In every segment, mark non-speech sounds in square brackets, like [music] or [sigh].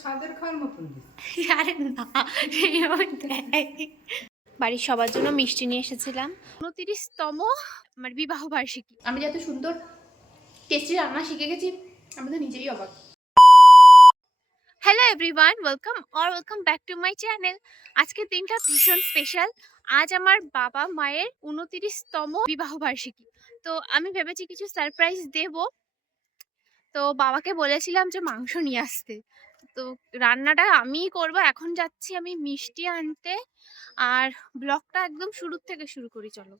স্বাদের খাওয়ার মতন [laughs] আরে না দেয়। বাড়ির সবার জন্য মিষ্টি নিয়ে এসেছিলাম। উনতিরিশতম আমার বিবাহ বার্ষিকী। আমি যত সুন্দর টেস্টি রান্না শিখে গেছি আমি তো নিজেই অবাক। Hello everyone welcome or welcome back to my channel আজকের দিনটা ভীষণ স্পেশাল আজ আমার বাবা মায়ের উনতিরিশতম বিবাহ বার্ষিকী। তো আমি ভেবেছি কিছু সারপ্রাইজ দেব। তো বাবাকে বলেছিলাম যে মাংস নিয়ে আসতে। তো রান্নাটা আমিই করব। এখন যাচ্ছি আমি মিষ্টি আনতে। আর ব্লগটা একদম শুরু থেকে শুরু করি, চলো।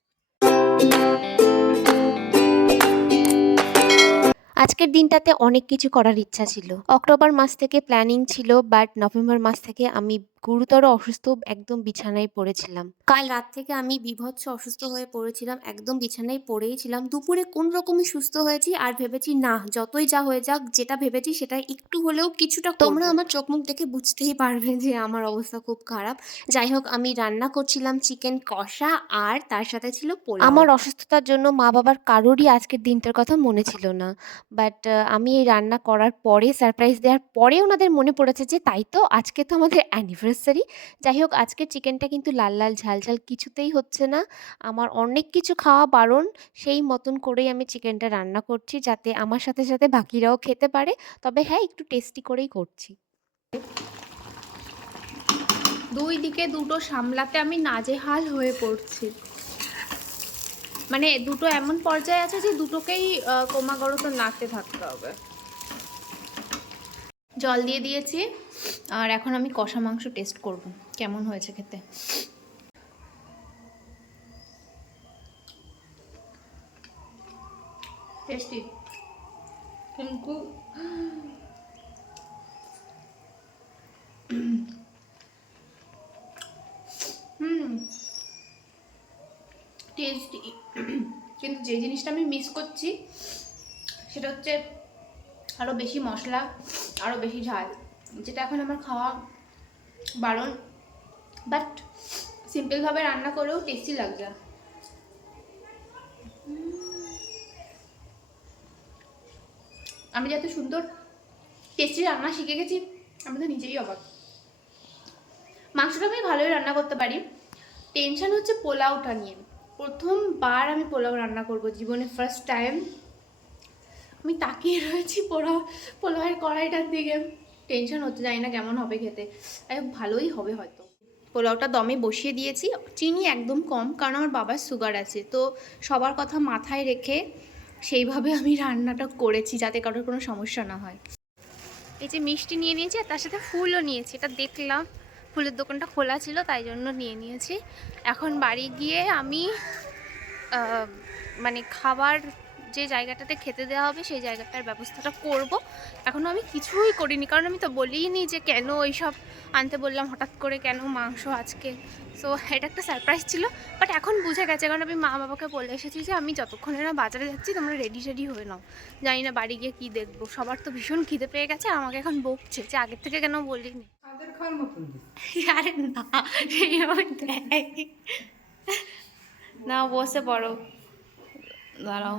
আজকের দিনটাতে অনেক কিছু করার ইচ্ছা ছিল। অক্টোবর মাস থেকে প্ল্যানিং ছিল বাট নভেম্বর মাস থেকে আমি গুরুতর অসুস্থ একদম বিছানায় পড়েছিলাম। কাল রাত থেকে আমি বিভৎস অসুস্থ হয়ে পড়েছিলাম একদম বিছানায় পড়েই ছিলাম। দুপুরে কোন রকমই সুস্থ হয়েছি আর ভেবেছি না যতই যা হয়ে যাক যেটা ভেবেছি সেটা একটু হলেও কিছুটা তোমরা আমার চোখ মুখ দেখে বুঝতেই পারবে যে আমার অবস্থা খুব খারাপ। যাই হোক আমি রান্না করছিলাম চিকেন কষা আর তার সাথে ছিল আমার অসুস্থতার জন্য মা বাবার কারোরই আজকের দিনটার কথা মনে ছিল না। বাট আমি এই রান্না করার পরে সারপ্রাইজ দেওয়ার পরে ওনাদের মনে পড়েছে যে তাই তো আজকে তো আমাদের অ্যানিভার্সারি যাই হোক, আজকের চিকেনটা কিন্তু লাল লাল, ঝাল ঝাল কিছুতেই হচ্ছে না। আমার অনেক কিছু খাওয়া বারণ, সেই মতন করেই আমি চিকেনটা রান্না করছি যাতে আমার সাথে সাথে বাকিরাও খেতে পারে। তবে হ্যাঁ একটু টেস্টি করেই করছি। দুই দিকে দুটো সামলাতে আমি নাজেহাল হয়ে পড়ছি। মানে দুটো এমন পর্যায়ে আছে যে দুটোকেই ক্রমাগত নাড়তে থাকতে হবে। জল দিয়ে দিয়েছি, আর এখন আমি কষা মাংস টেস্ট করব। কেমন হয়েছে খেতে? কিন্তু টেস্টি কিন্তু যে জিনিসটা আমি মিস করছি, সেটা হচ্ছে আরও বেশি মশলা আরও বেশি ঝাল, যেটা এখন আমার খাওয়া বারণ। বাট সিম্পলভাবে রান্না করেও টেস্টি লাগছে আমি যত সুন্দর টেস্টি রান্না শিখে গেছি, আমি তো নিজেই অবাক। মাংসটা আমি ভালোই রান্না করতে পারি। টেনশন হচ্ছে পোলাওটা নিয়ে। প্রথমবার আমি পোলাও রান্না করব, জীবনে ফার্স্ট টাইম আমি তাকিয়ে রয়েছি পোলাও, পোলাওয়ের কড়াইটার দিকে। টেনশন হতে জানি না কেমন হবে খেতে। ভালোই হবে হয়তো। পোলাওটা দমে বসিয়ে দিয়েছি, চিনি একদম কম, কারণ আমার বাবার সুগার আছে। তো সবার কথা মাথায় রেখে সেইভাবে আমি রান্নাটা করেছি, যাতে কারোর কোনো সমস্যা না হয়। এই যে মিষ্টি নিয়ে নিয়েছি, আর তার সাথে ফুলও নিয়েছি। এটা দেখলাম, ফুলের দোকানটা খোলা ছিল, তাই জন্য নিয়ে নিয়েছি। এখন বাড়ি গিয়ে আমি মানে খাবার যে জায়গাটাতে খেতে দেওয়া হবে সেই জায়গাটার ব্যবস্থাটা করব। এখনও আমি কিছুই করিনি কারণ আমি তো বলিনি যে কেন এইসব আনতে বললাম হঠাৎ করে কেন মাংস আজকে। সো এটা একটা সারপ্রাইজ ছিল বাট এখন বুঝে গেছে কারণ আমি মা বাবাকে বলে এসেছি যে আমি যতক্ষণে না বাজারে যাচ্ছি তোমরা রেডি রেডি হয়ে নাও। জানি না বাড়ি গিয়ে কী দেখব সবার তো ভীষণ খিদে পেয়ে গেছে আমাকে এখন বকছে যে আগের থেকে কেন বলিনি। আরে না দেয়। না বসে পড়ো। দাঁড়াও।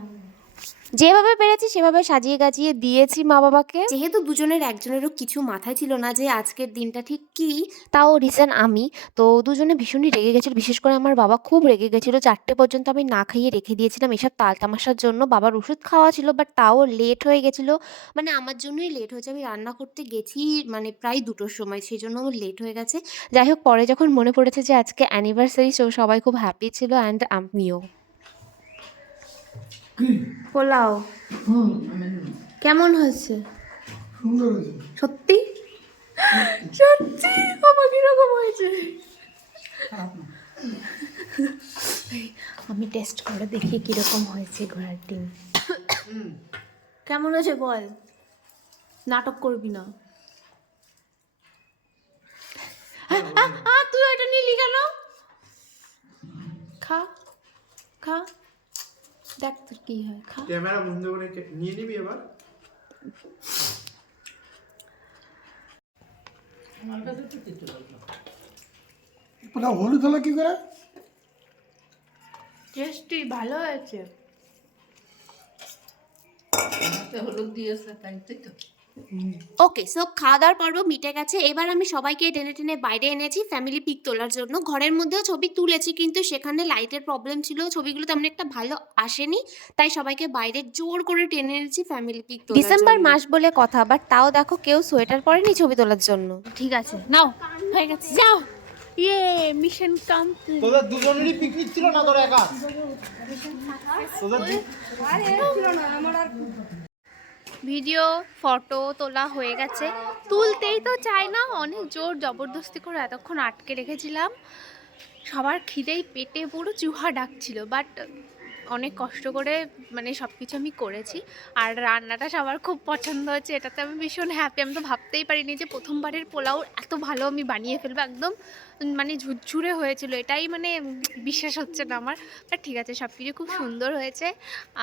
যেভাবে পেরেছি সেভাবে সাজিয়ে গাজিয়ে দিয়েছি মা বাবাকে। যেহেতু দুজনের একজনেরও কিছু মাথায় ছিল না যে আজকের দিনটা ঠিক কি তাও রিসেন আমি। তো দুজনে ভীষণই রেগে গেছিল। বিশেষ করে আমার বাবা খুব রেগে গেছিল। চারটে পর্যন্ত আমি না খাইয়ে রেখে দিয়েছিলাম এসব তাল তামাশার জন্য। বাবার ওষুধ খাওয়া ছিল বাট তাও লেট হয়ে গেছিল। মানে আমার জন্যই লেট হয়েছে। আমি রান্না করতে গেছি মানে প্রায় দুটোর সময় সেই জন্য আমার লেট হয়ে গেছে। যাই হোক পরে যখন মনে পড়েছে যে আজকে অ্যানিভার্সারি সো সবাই খুব হ্যাপি ছিল অ্যান্ড আমিও। পোলাও। কেমন হয়েছে? সত্যি? সত্যি। বাবা কীরকম হয়েছে? আমি টেস্ট করে দেখি কীরকম হয়েছে ঘোড়ার ডিম। কেমন হয়েছে বল? নাটক করবি না? আ, তুই এটা নিলি কেন? খা খা। দেখ তোর কি হয় খা। ক্যামেরা বন্ধ করে নিয়ে নিবি এবার। পোলাও হলুদ হলো কি করে? টেস্টি ভালো হয়েছে। হলুদ দিয়েছে তাই তো। ওকে সো খাওয়া দাওয়ার পর্ব মিটে গেছে। এবার আমি সবাইকে টেনে টেনে বাইরে এনেছি ফ্যামিলি পিক তোলার জন্য। ঘরের মধ্যেও ছবি তুলেছি কিন্তু সেখানে লাইটের প্রবলেম ছিল। ছবিগুলো তেমন একটা ভালো আসেনি তাই সবাইকে বাইরে জোর করে টেনে এনেছি ফ্যামিলি পিক ডিসেম্বর মাস বলে কথা বাট তাও দেখো কেউ সোয়েটার পরেনি ছবি তোলার জন্য। ঠিক আছে নাও হয়ে গেছে। যাও। ইয়ে মিশন কমপ্লিট তোদের দুজনেরই পিকনিক ছিল না তোর একা? তোদের দু- ভিডিও, ফটো তোলা হয়ে গেছে। তুলতেই তো চাই না, অনেক জোর জবরদস্তি করে এতক্ষণ আটকে রেখেছিলাম। সবার খিদেই পেটে পুরো চুহা ডাকছিল বাট অনেক কষ্ট করে মানে সব কিছু আমি করেছি। আর রান্নাটা সবার খুব পছন্দ হয়েছে এটাতে আমি ভীষণ হ্যাপি আমি তো ভাবতেই পারিনি যে প্রথমবারের পোলাও এত ভালো আমি বানিয়ে ফেলব, একদম মানে ঝুরঝুরে হয়েছিল। এটাই মানে বিশ্বাস হচ্ছে না আমার। বাট ঠিক আছে সব কিছু খুব সুন্দর হয়েছে।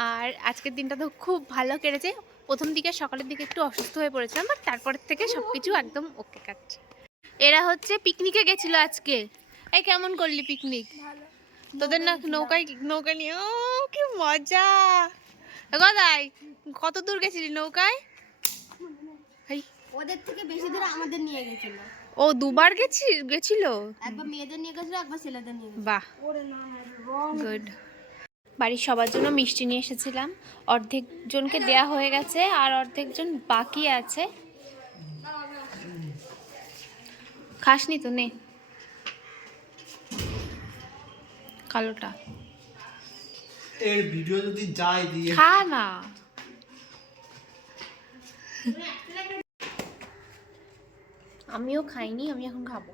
আর আজকের দিনটা তো খুব ভালো কেটেছে। প্রথম দিকে সকালের দিকে একটু অসুস্থ হয়ে পড়েছিলাম বাট তারপরের থেকে সব কিছু একদম ওকে কাটছে। এরা হচ্ছে পিকনিকে গেছিল আজকে। এই কেমন করলি পিকনিক তোদের না নৌকায় নৌকা নিয়ে ও কি মজা। গদাই কত দূর গেছিলি নৌকায়? ওদের থেকে বেশি দূরে আমাদের নিয়ে গেছিল। ও দুবার গেছি গেছিল? একবার মেয়েদের নিয়ে গেছিল একবার ছেলেদের নিয়ে গেছিল। বাহ। গুড। বাড়ির সবার জন্য মিষ্টি নিয়ে এসেছিলাম। অর্ধেক জনকে দেয়া হয়ে গেছে আর অর্ধেক জন বাকি আছে। খাসনি তো নে। কালোটা। এর ভিডিও যদি যায় দিয়ে খা না। আমিও খাইনি আমি এখন খাব।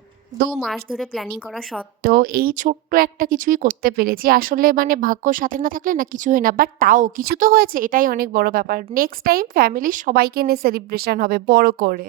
দু মাস ধরে প্ল্যানিং করা সত্ত্বেও এই ছোট্ট একটা কিছুই করতে পেরেছি। আসলে মানে ভাগ্য সাথে না থাকলে না কিছু হয় না বাট তাও কিছু তো হয়েছে এটাই অনেক বড় ব্যাপার। নেক্সট টাইম ফ্যামিলির সবাইকে নিয়ে সেলিব্রেশন হবে বড় করে।